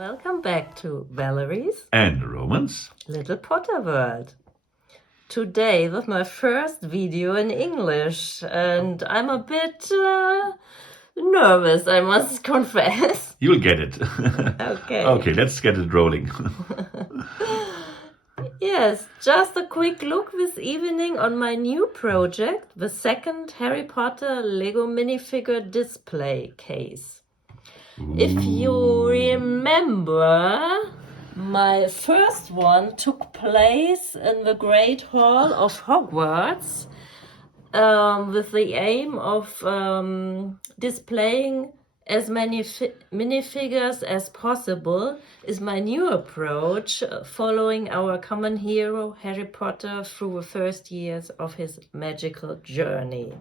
Welcome back to Valerie's and Roman's Little Potterworld. Today with my first video in English, and I'm a bit nervous, I must confess. You'll get it. Okay. Okay, let's get it rolling. Yes, just a quick look this evening on my new project, the second Harry Potter Lego minifigure display case. If you remember, my first one took place in the Great Hall of Hogwarts with the aim of displaying as many minifigures as possible. Is my new approach, following our common hero Harry Potter through the first years of his magical journey.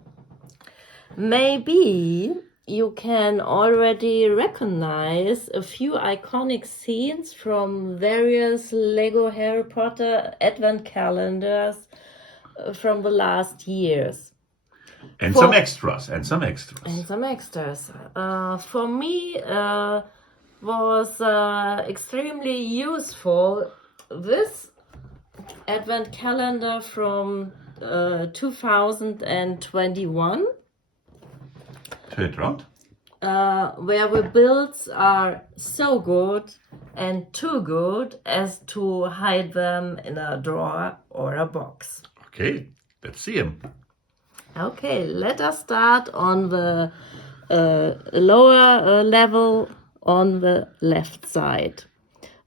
Maybe you can already recognize a few iconic scenes from various Lego Harry Potter advent calendars from the last years. And some extras. For me, was extremely useful this advent calendar from 2021. Where the builds are so good and too good as to hide them in a drawer or a box. Okay, let's see them. Okay, let us start on the lower level on the left side.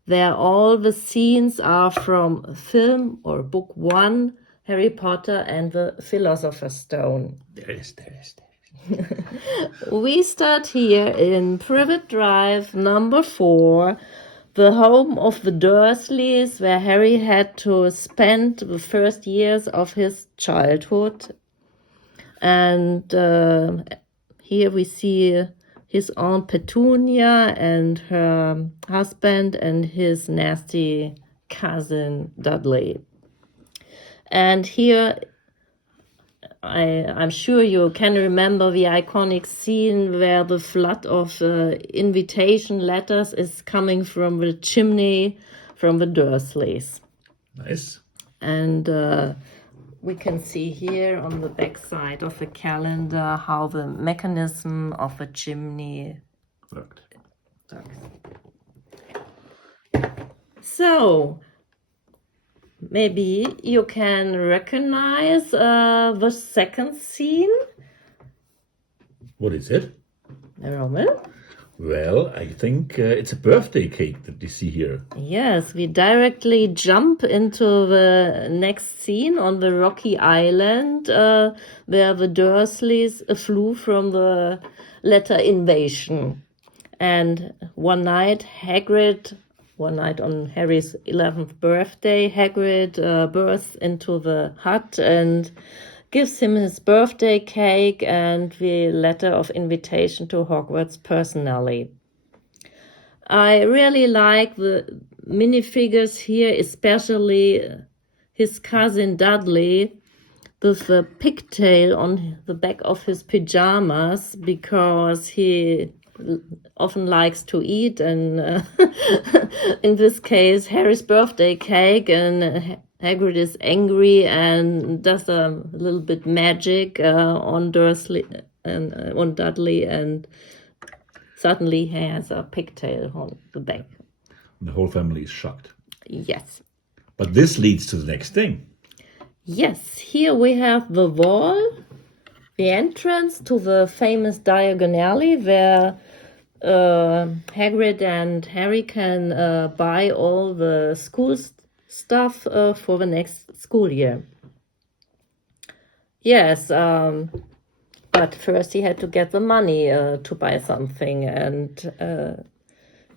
There all the scenes are from film or book 1, Harry Potter and the Philosopher's Stone. There it is. We start here in Privet Drive number 4, the home of the Dursleys, where Harry had to spend the first years of his childhood. And here we see his Aunt Petunia and her husband and his nasty cousin Dudley. And here I'm sure you can remember the iconic scene where the flood of invitation letters is coming from the chimney from the Dursleys. Nice. And we can see here on the back side of the calendar how the mechanism of the chimney worked. So, maybe you can recognize the second scene. What is it? Roman? Well, I think it's a birthday cake that you see here. Yes, we directly jump into the next scene on the rocky island where the Dursleys flew from the letter invasion. And one night on Harry's 11th birthday, Hagrid bursts into the hut and gives him his birthday cake and the letter of invitation to Hogwarts personally. I really like the minifigures here, especially his cousin Dudley with the pigtail on the back of his pajamas, because he often likes to eat, and in this case Harry's birthday cake, and Hagrid is angry and does a little bit magic on Dursley and on Dudley, and suddenly he has a pigtail on the back. The whole family is shocked. Yes. But this leads to the next thing. Yes, here we have the wall, the entrance to the famous Diagon Alley, where Hagrid and Harry can buy all the school stuff for the next school year. Yes, but first he had to get the money to buy something, and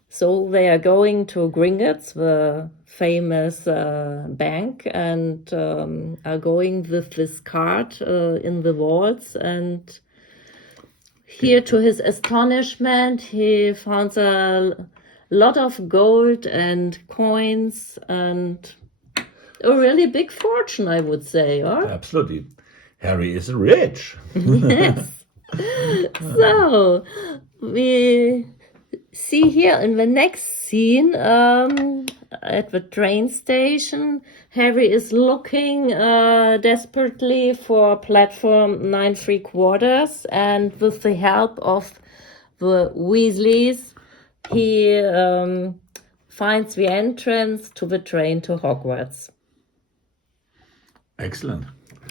so they are going to Gringotts, the famous bank, and are going with this cart in the walls. And here, to his astonishment, he found a lot of gold and coins and a really big fortune, I would say. Or? Absolutely. Harry is rich. Yes. So we see here in the next scene, at the train station, Harry is looking desperately for platform 9 3/4, and with the help of the Weasleys, he finds the entrance to the train to Hogwarts. Excellent.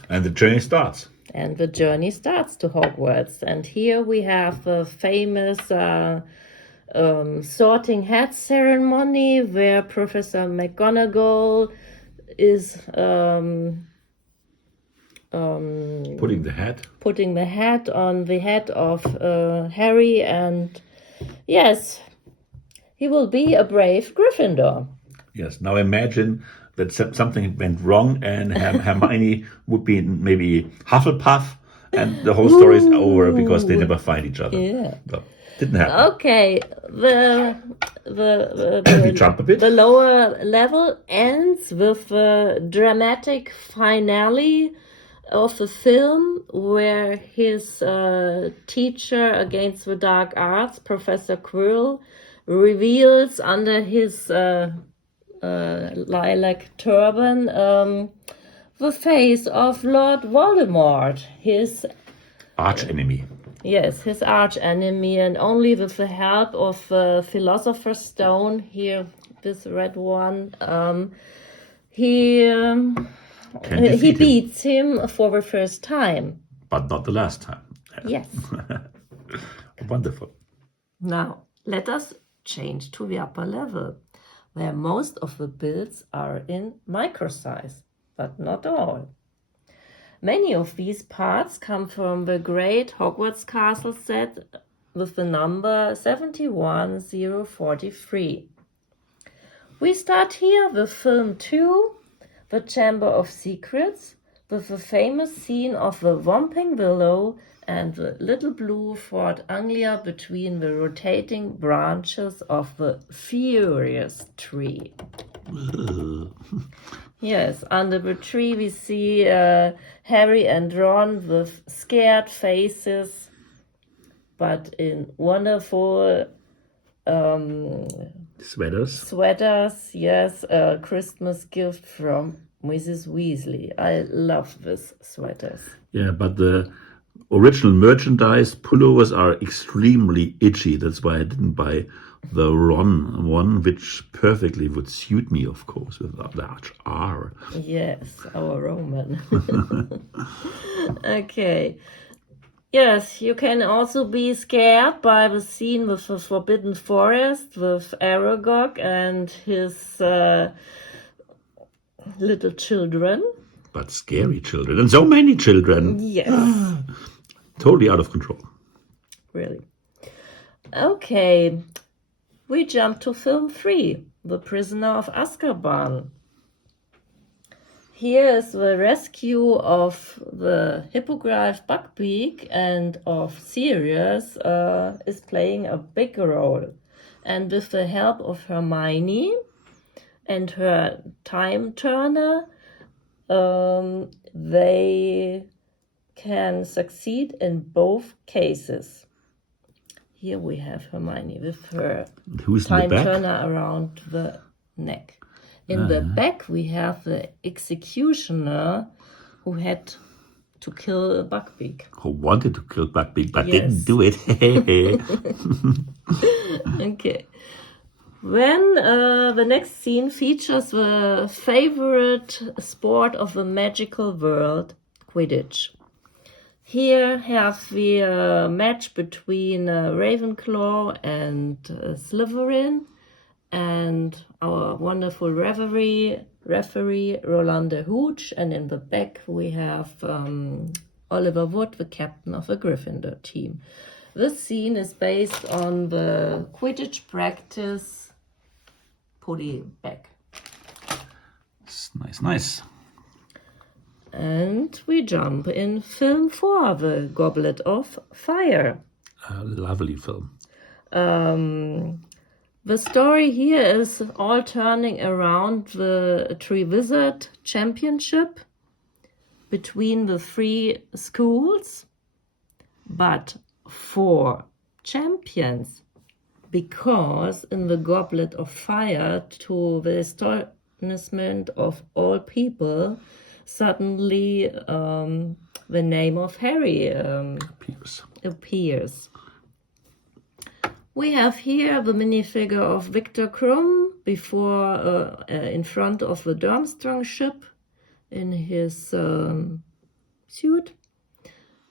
And the journey starts. And the journey starts to Hogwarts. And here we have the famous sorting hat ceremony where Professor McGonagall is Putting the hat. putting the hat on the head of Harry, and yes, he will be a brave Gryffindor. Yes. Now imagine that something went wrong and Hermione would be maybe Hufflepuff and the whole story is over because they never find each other. Yeah. So, didn't happen. Okay, We jump a bit. the lower level ends with the dramatic finale of the film where his teacher against the dark arts, Professor Quirrell, reveals under his lilac turban the face of Lord Voldemort, his Arch enemy. his arch enemy, and only with the help of Philosopher's Stone, here this red one, he beats him for the first time. But not the last time. Yes. Wonderful. Now, let us change to the upper level, where most of the builds are in micro size, but not all. Many of these parts come from the great Hogwarts Castle set with the number 71043. We start here with film 2, The Chamber of Secrets, with the famous scene of the Whomping Willow and the little blue Fort Anglia between the rotating branches of the Furious Tree. Yes, under the tree we see Harry and Ron with scared faces, but in wonderful sweaters. Yes, a Christmas gift from Mrs. Weasley. I love these sweaters. Yeah, but the original merchandise pullovers are extremely itchy. That's why I didn't buy the Ron one, which perfectly would suit me, of course, with a large R. Yes, our Roman. Okay. Yes, you can also be scared by the scene with the Forbidden Forest with Aragog and his little children. But scary children, and so many children. Yes. Totally out of control. Really. Okay, we jump to film 3, The Prisoner of Azkaban. Here is the rescue of the Hippogriff Buckbeak and of Sirius is playing a big role. And with the help of Hermione and her time turner, they can succeed in both cases. Here we have Hermione with her time turner around the neck. In the back we have the executioner who had to kill Buckbeak. Who wanted to kill Buckbeak but Yes. didn't do it. Okay. Then the next scene features the favorite sport of the magical world, Quidditch. Here have we a match between Ravenclaw and Slytherin, and our wonderful referee Rolanda Hooch, and in the back we have Oliver Wood, the captain of the Gryffindor team. This scene is based on the Quidditch practice. Put it back. Nice. And we jump in film 4, The Goblet of Fire. A lovely film. The story here is all turning around the Triwizard Championship between the 3 schools, but 4 champions because in the Goblet of Fire, to the astonishment of all people, suddenly the name of Harry appears. We have here the minifigure of Victor Krum before, in front of the Durmstrang ship in his suit,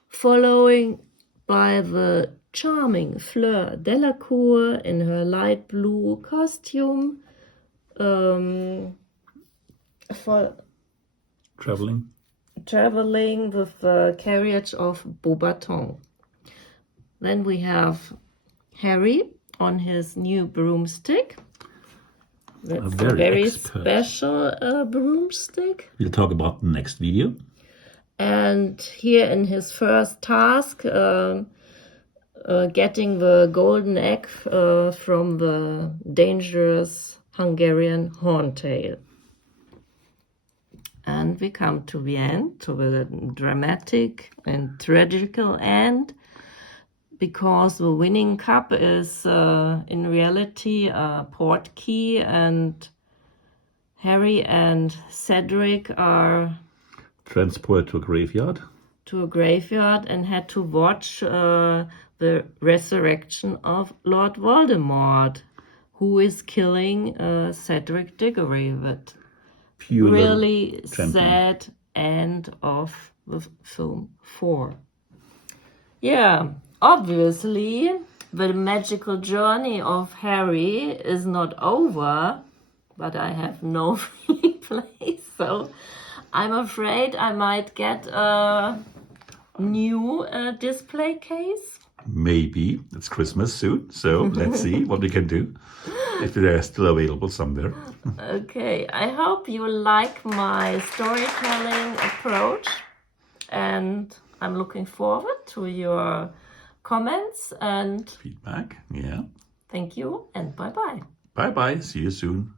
following by the charming Fleur Delacour in her light blue costume, for traveling with the carriage of Beaubaton. Then we have Harry on his new broomstick. That's a very special broomstick. We'll talk about the next video. And here in his first task, getting the golden egg from the dangerous Hungarian horntail. And we come to the end, to the dramatic and tragical end, because the winning cup is in reality a portkey, and Harry and Cedric are transported to a graveyard. And had to watch the resurrection of Lord Voldemort, who is killing Cedric Diggory. That really sad end of the film 4. Yeah, obviously the magical journey of Harry is not over, but I have no free place, so I'm afraid I might get a new display case. Maybe. It's Christmas soon, so let's see what we can do, if they're still available somewhere. Okay, I hope you like my storytelling approach, and I'm looking forward to your comments and feedback. Yeah. Thank you, and bye-bye. Bye-bye. See you soon.